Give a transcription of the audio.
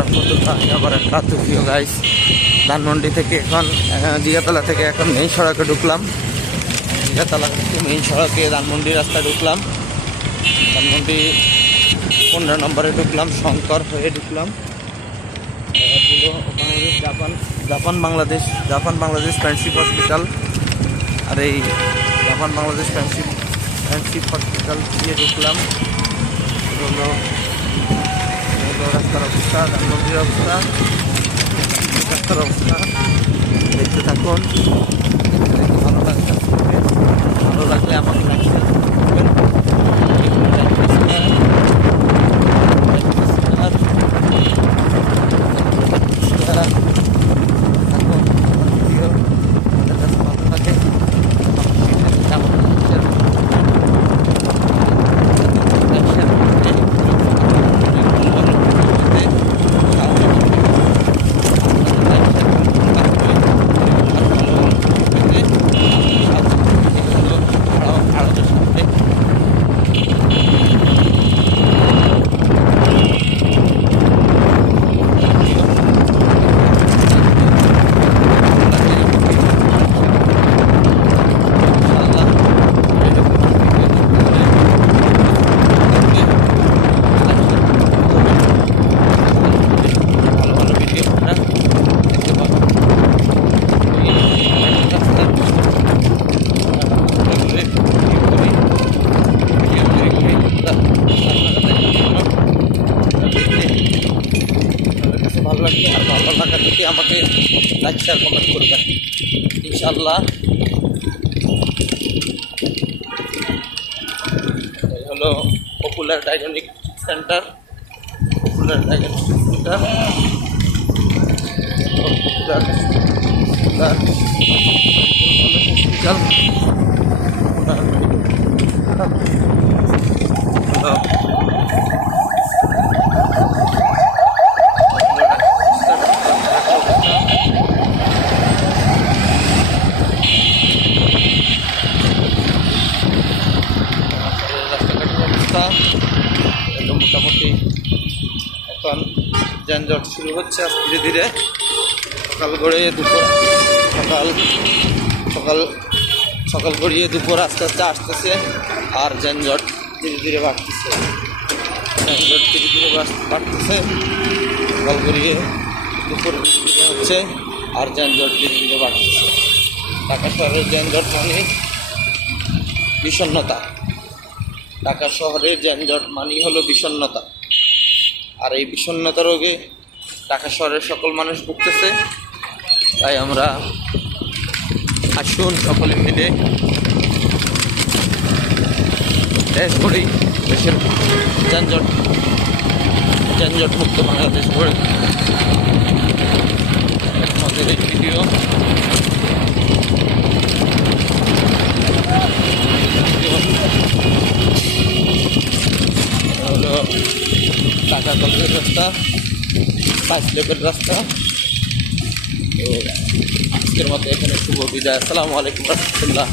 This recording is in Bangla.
রহমতুল্লাহ বারাকাতু প্রিয় গাইস ধানমন্ডি থেকে এখন জিগাতলা থেকে এখন মেইন সড়কে ঢুকলাম। জিগাতলা থেকে মেইন সড়কে ধানমন্ডি রাস্তায় ঢুকলাম। ধানমন্ডি পনেরো নম্বরে ঢুকলাম, শঙ্কর হয়ে ঢুকলাম। Japan Japan Bangladesh Japan Bangladesh friendship hospital আর এই Japan Bangladesh friendship friendship hospital দিয়ে ঢুকলাম। রাস্তার অবস্থা ধানমন্ডির অবস্থা রাস্তার অবস্থা দেখতে থাকুন লাগা থেকে আমাকে লাইক শেয়ার কমেন্ট করবেন ইনশাল্লাহ হলো popular diagnostic centre popular diagnostic centre popular অবস্থা। একদম মোটামুটি এখন যানজট শুরু হচ্ছে ধীরে ধীরে। সকাল গড়িয়ে দুপুর, সকাল সকাল সকাল গড়িয়ে দুপুর আস্তে আস্তে আসতেছে আর যানজট ধীরে ধীরে বাড়তেছে। যানজট ধীরে ধীরে বাড়তেছে। সকাল গড়িয়ে দুপুর ধীরে হচ্ছে আর যানজট ধীরে ধীরে বাড়তেছে। ঢাকা শহরের যানজট মানে বিষণ্ণতা। ঢাকা শহরের যানজট মানেই হলো বিষণ্ণতা। আর এই বিষণ্ণতা রোগে ঢাকা শহরের সকল মানুষ ভুগতেছে। তাই আমরা আসুন সকলে মিলে দেশ গড়ি দেশের যানজট যানজট মুক্ত বাংলাদেশ গড়ে আমাদের এই ভিডিও হলো টাকা কলের রাস্তা, পাঁচ লেপের রাস্তা। তো আজকের মতো এখানে শুভ বিদায়। আসসালামু আলাইকুম রহমতুল্লাহ।